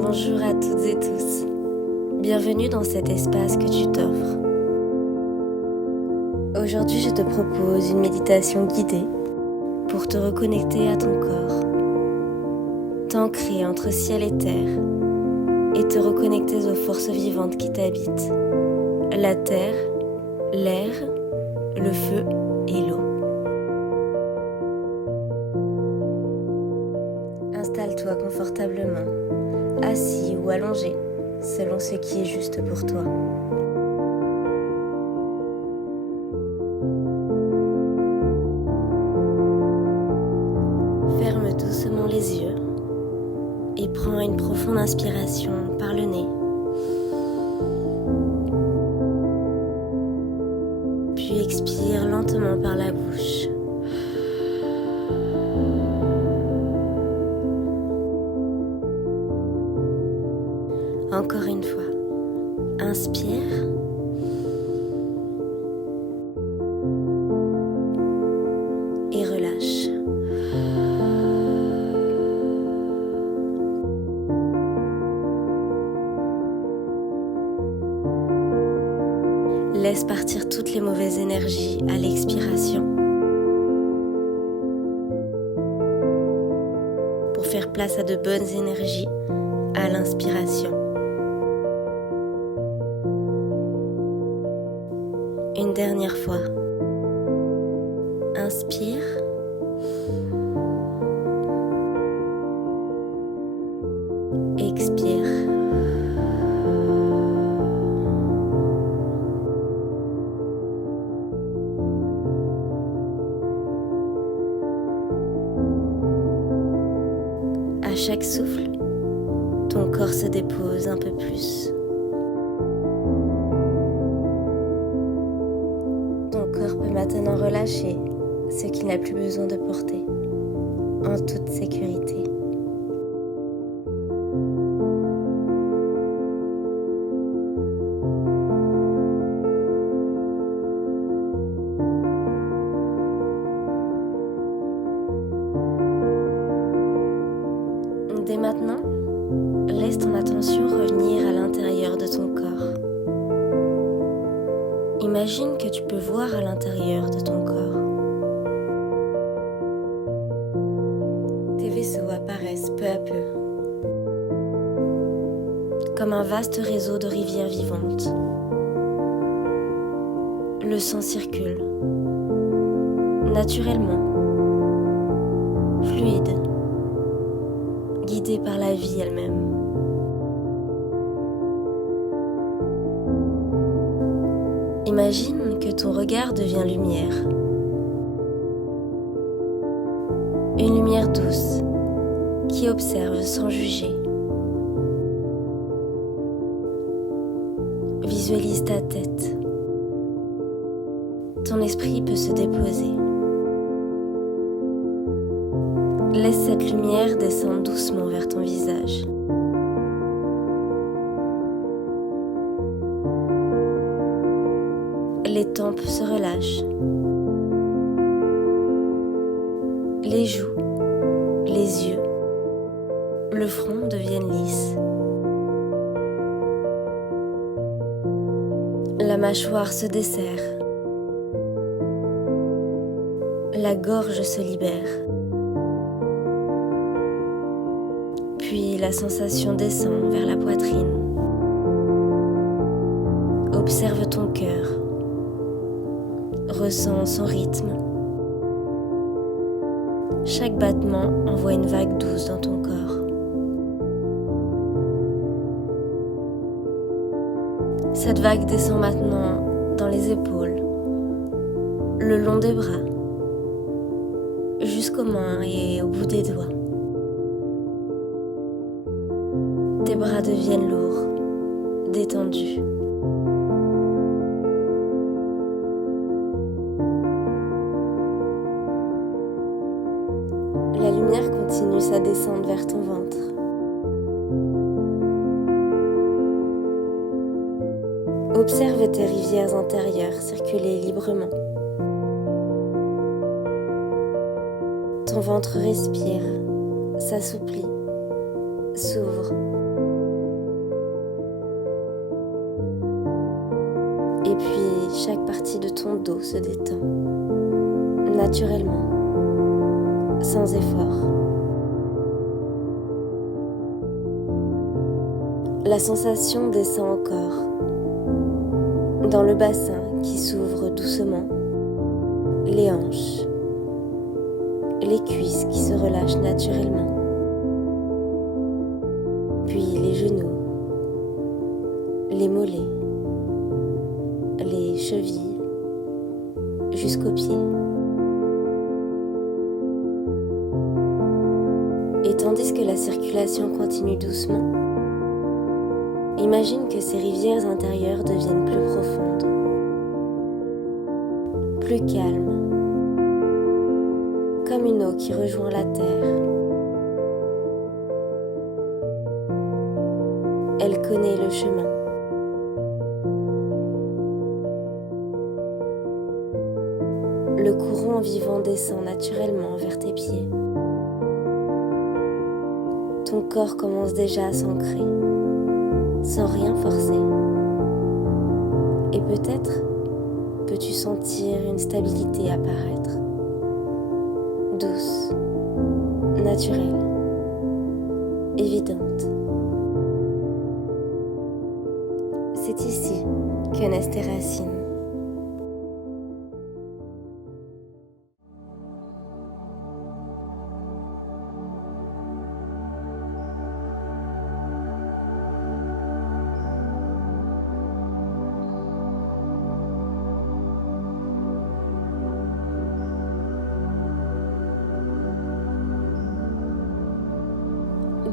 Bonjour à toutes et tous. Bienvenue dans cet espace que tu t'offres. Aujourd'hui, je te propose une méditation guidée pour te reconnecter à ton corps, t'ancrer entre ciel et terre et te reconnecter aux forces vivantes qui t'habitent, la terre, l'air, le feu et l'eau. Installe-toi confortablement, assis ou allongé, selon ce qui est juste pour toi. Ferme doucement les yeux et prends une profonde inspiration par le nez. Puis expire lentement par la bouche. Encore une fois, inspire et relâche. Laisse partir toutes les mauvaises énergies à l'expiration pour faire place à de bonnes énergies à l'inspiration. Une dernière fois. Inspire. Expire. À chaque souffle, ton corps se dépose un peu plus. Ton corps peut maintenant relâcher ce qu'il n'a plus besoin de porter, en toute sécurité. Dès maintenant, laisse ton attention revenir à l'intérieur de ton corps. Imagine que tu peux voir à l'intérieur de ton corps. Tes vaisseaux apparaissent peu à peu, comme un vaste réseau de rivières vivantes. Le sang circule, naturellement, fluide, guidé par la vie elle-même. Imagine que ton regard devient lumière. Une lumière douce qui observe sans juger. Visualise ta tête. Ton esprit peut se déposer. Laisse cette lumière descendre doucement vers ton visage. Les tempes se relâchent. Les joues, les yeux, le front deviennent lisses. La mâchoire se desserre. La gorge se libère. Puis la sensation descend vers la poitrine. Observe ton cœur. Ressens son rythme. Chaque battement envoie une vague douce dans ton corps. Cette vague descend maintenant dans les épaules, le long des bras, jusqu'aux mains et au bout des doigts. Tes bras deviennent lourds, détendus. La lumière continue sa descente vers ton ventre. Observe tes rivières intérieures circuler librement. Ton ventre respire, s'assouplit, s'ouvre. chaque partie de ton dos se détend, naturellement, sans effort. La sensation descend encore, dans le bassin qui s'ouvre doucement, les hanches, les cuisses qui se relâchent naturellement, puis les genoux, les mollets, les chevilles, jusqu'aux pieds. Et tandis que la circulation continue doucement, imagine que ces rivières intérieures deviennent plus profondes, plus calmes, comme une eau qui rejoint la terre. Elle connaît le chemin. Le courant vivant descend naturellement vers tes pieds. Ton corps commence déjà à s'ancrer, sans rien forcer. Et peut-être peux-tu sentir une stabilité apparaître, douce, naturelle, évidente. C'est ici que naissent tes racines.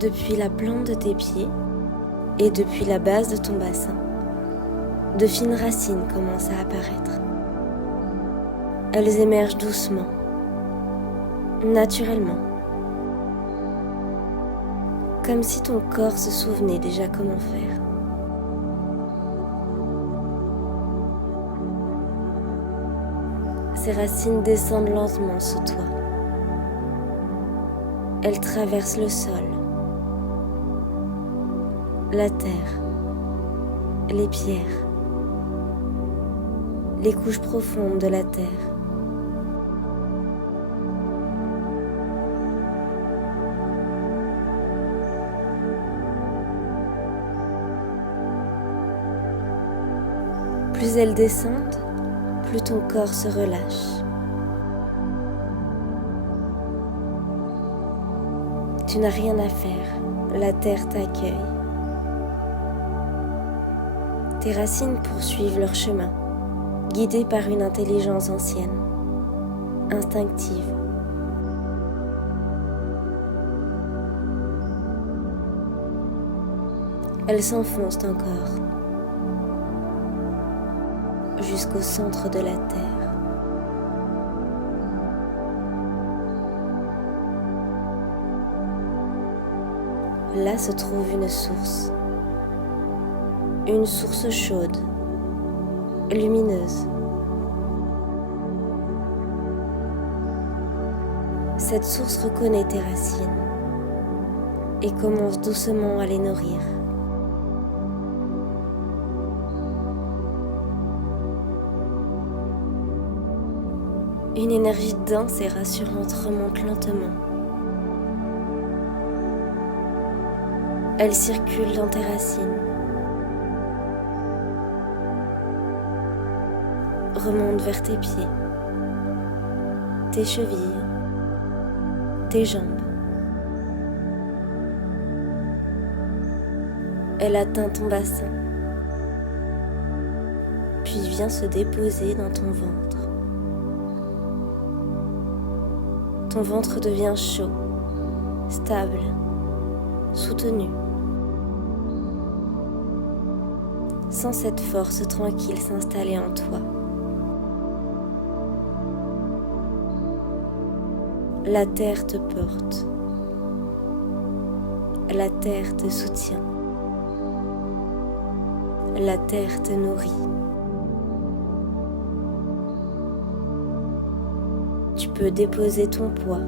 Depuis la plante de tes pieds et depuis la base de ton bassin, de fines racines commencent à apparaître. Elles émergent doucement, naturellement, comme si ton corps se souvenait déjà comment faire. Ces racines descendent lentement sous toi. Elles traversent le sol, la terre, les pierres, les couches profondes de la terre. Plus elles descendent, plus ton corps se relâche. Tu n'as rien à faire, la terre t'accueille. Tes racines poursuivent leur chemin, guidées par une intelligence ancienne, instinctive. Elles s'enfoncent encore, jusqu'au centre de la terre. Là se trouve une source chaude, lumineuse. Cette source reconnaît tes racines et commence doucement à les nourrir. Une énergie dense et rassurante remonte lentement. Elle circule dans tes racines, remonte vers tes pieds, tes chevilles, tes jambes. Elle atteint ton bassin, puis vient se déposer dans ton ventre. Ton ventre devient chaud, stable, soutenu. Sens cette force tranquille s'installer en toi. La terre te porte. La terre te soutient. La terre te nourrit. Tu peux déposer ton poids,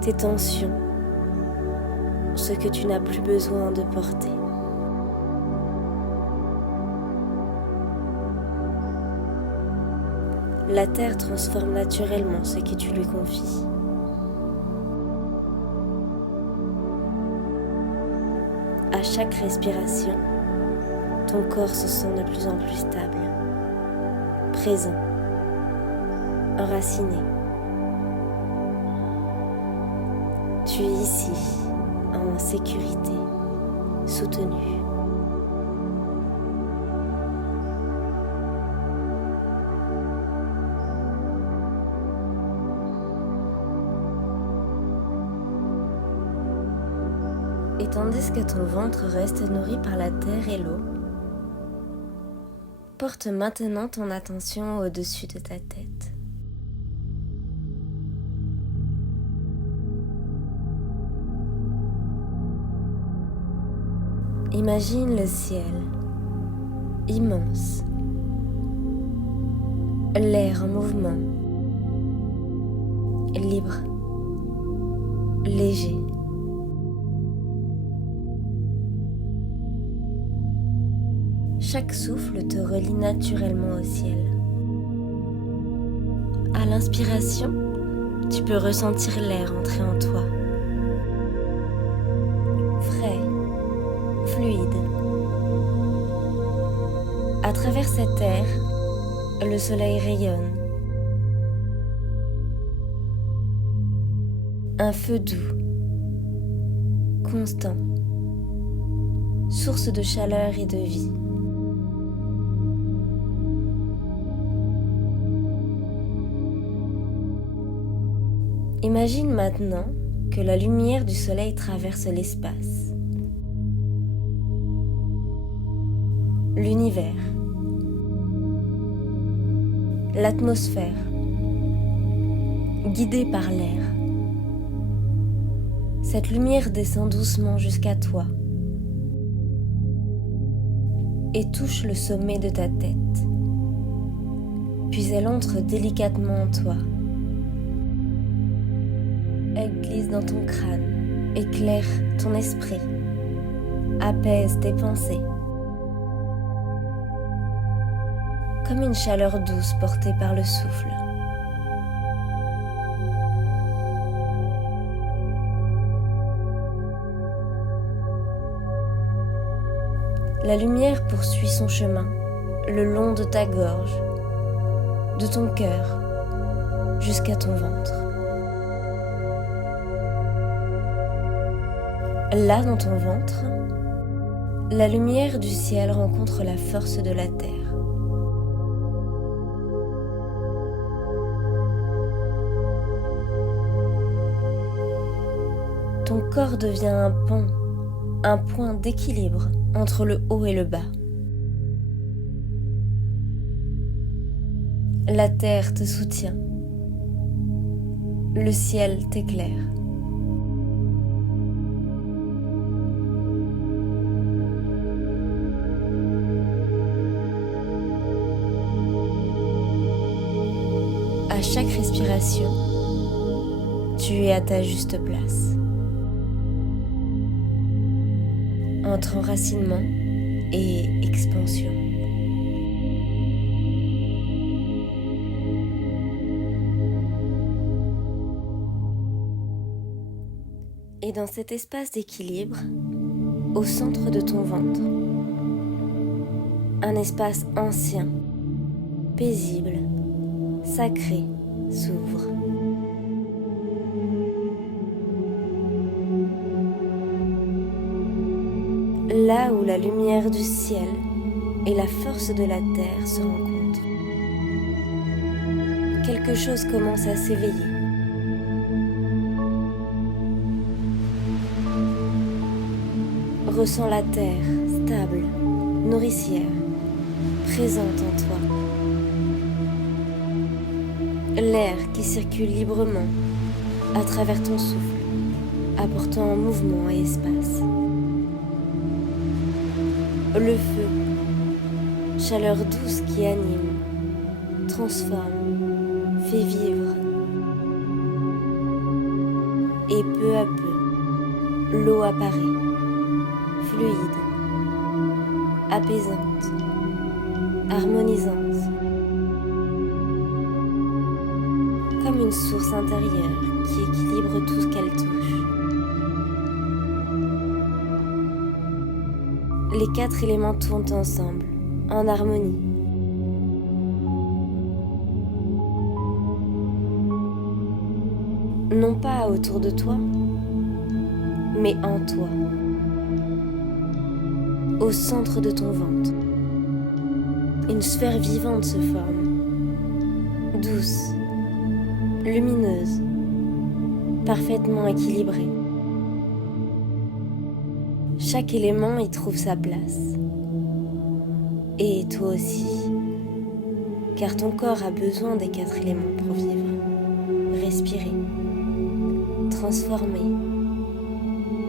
tes tensions, ce que tu n'as plus besoin de porter. la terre transforme naturellement ce que tu lui confies. À chaque respiration, ton corps se sent de plus en plus stable, présent, enraciné. Tu es ici, en sécurité, soutenu. Et tandis que ton ventre reste nourri par la terre et l'eau, porte maintenant ton attention au-dessus de ta tête. Imagine le ciel, immense, l'air en mouvement, libre, léger. Chaque souffle te relie naturellement au ciel. À l'inspiration, tu peux ressentir l'air entrer en toi. Frais, fluide. À travers cet air, le soleil rayonne. Un feu doux, constant, source de chaleur et de vie. Imagine maintenant que la lumière du soleil traverse l'espace, l'univers, l'atmosphère, guidée par l'air. Cette lumière descend doucement jusqu'à toi et touche le sommet de ta tête, puis elle entre délicatement en toi. Elle glisse dans ton crâne, éclaire ton esprit, apaise tes pensées. Comme une chaleur douce portée par le souffle. La lumière poursuit son chemin le long de ta gorge, de ton cœur, jusqu'à ton ventre. Là, dans ton ventre, la lumière du ciel rencontre la force de la terre. Ton corps devient un pont, un point d'équilibre entre le haut et le bas. La terre te soutient. Le ciel t'éclaire. À chaque respiration, tu es à ta juste place. Entre enracinement et expansion. Et dans cet espace d'équilibre, au centre de ton ventre, un espace ancien, paisible, sacré s'ouvre. Là où la lumière du ciel et la force de la terre se rencontrent. Quelque chose commence à s'éveiller. Ressens la terre stable, nourricière, présente en toi. L'air qui circule librement à travers ton souffle, apportant mouvement et espace. Le feu, chaleur douce qui anime, transforme, fait vivre. Et peu à peu, l'eau apparaît, fluide, apaisante, harmonisante. une source intérieure qui équilibre tout ce qu'elle touche. Les 4 éléments tournent ensemble, en harmonie. Non pas autour de toi, mais en toi, au centre de ton ventre. Une sphère vivante se forme, douce, lumineuse, parfaitement équilibrée. Chaque élément y trouve sa place. Et toi aussi, car ton corps a besoin des 4 éléments pour vivre, respirer, transformer,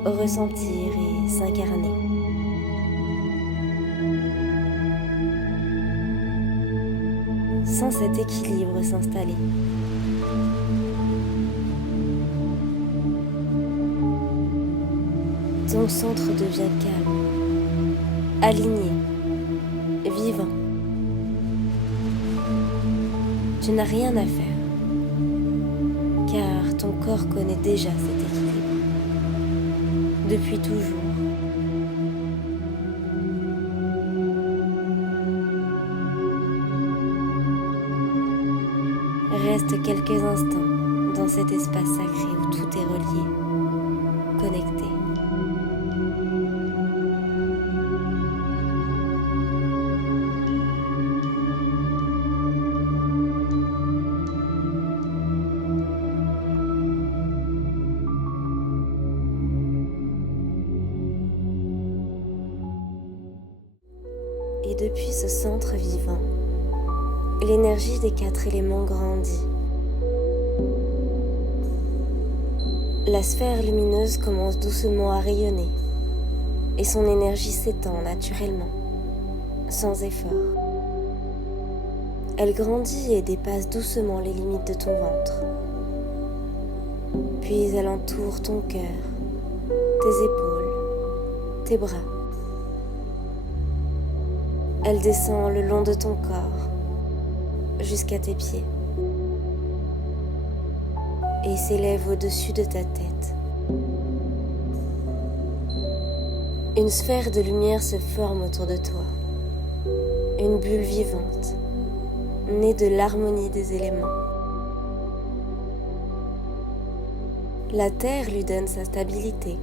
ressentir et s'incarner. Sans cet équilibre s'installer. Ton centre devient calme, aligné, vivant. Tu n'as rien à faire, car ton corps connaît déjà cet équilibre, depuis toujours. Reste quelques instants dans cet espace sacré où tout est relié, connecté. Et depuis ce centre vivant, l'énergie des 4 éléments grandit. La sphère lumineuse commence doucement à rayonner et son énergie s'étend naturellement, sans effort. Elle grandit et dépasse doucement les limites de ton ventre. Puis elle entoure ton cœur, tes épaules, tes bras. Elle descend le long de ton corps, jusqu'à tes pieds, et s'élève au-dessus de ta tête. Une sphère de lumière se forme autour de toi, une bulle vivante, née de l'harmonie des éléments. La terre lui donne sa stabilité,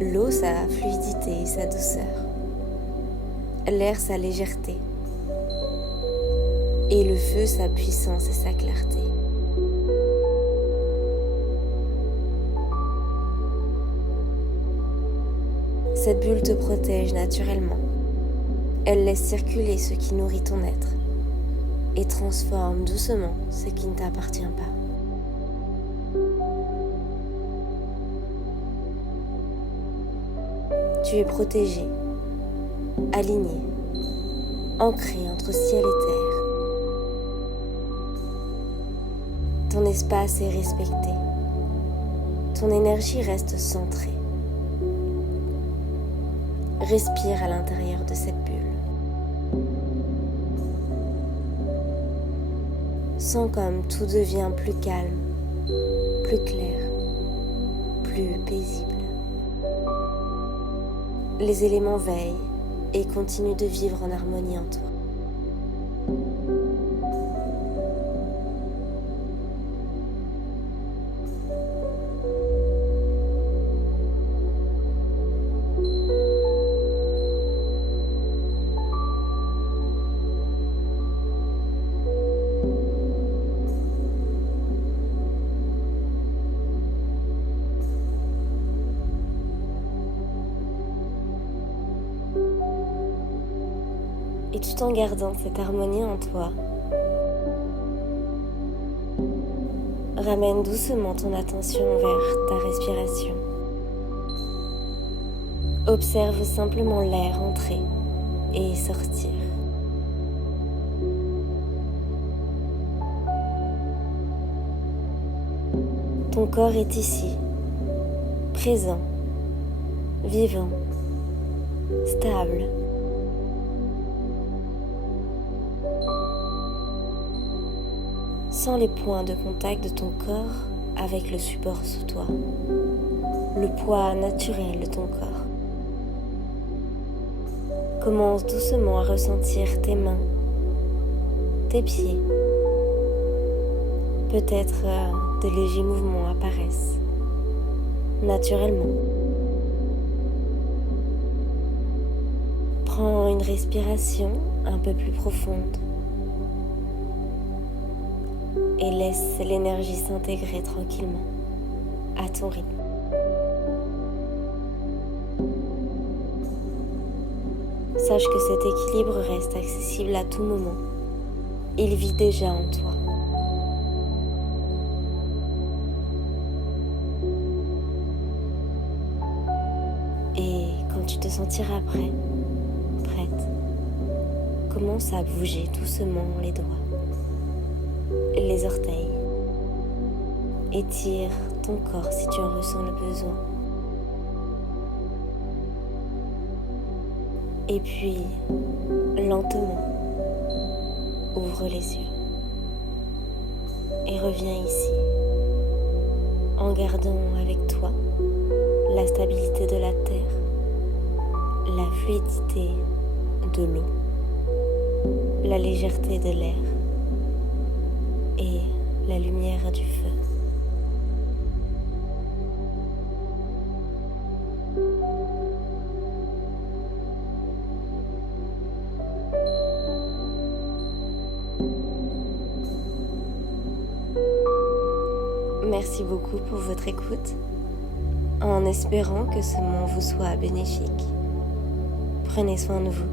l'eau sa fluidité et sa douceur, l'air sa légèreté, et le feu sa puissance et sa clarté. Cette bulle te protège naturellement. Elle laisse circuler ce qui nourrit ton être et transforme doucement ce qui ne t'appartient pas. Tu es protégé, aligné, ancré entre ciel et terre. Ton espace est respecté. Ton énergie reste centrée. Respire à l'intérieur de cette bulle. Sens comme tout devient plus calme, plus clair, plus paisible. Les éléments veillent et continuent de vivre en harmonie en toi. Et tout en gardant cette harmonie en toi, ramène doucement ton attention vers ta respiration. Observe simplement l'air entrer et sortir. Ton corps est ici, présent, vivant, stable. Sens les points de contact de ton corps avec le support sous toi, le poids naturel de ton corps. Commence doucement à ressentir tes mains, tes pieds. Peut-être de légers mouvements apparaissent naturellement. Prends une respiration un peu plus profonde et laisse l'énergie s'intégrer tranquillement à ton rythme. Sache que cet équilibre reste accessible à tout moment. Il vit déjà en toi. Et quand tu te sentiras prêt, prête, commence à bouger doucement les doigts, les orteils. Étire ton corps si tu en ressens le besoin. Et puis, lentement, ouvre les yeux et reviens ici, en gardant avec toi la stabilité de la terre, la fluidité de l'eau, la légèreté de l'air et la lumière du feu. Merci beaucoup pour votre écoute, en espérant que ce moment vous soit bénéfique. Prenez soin de vous.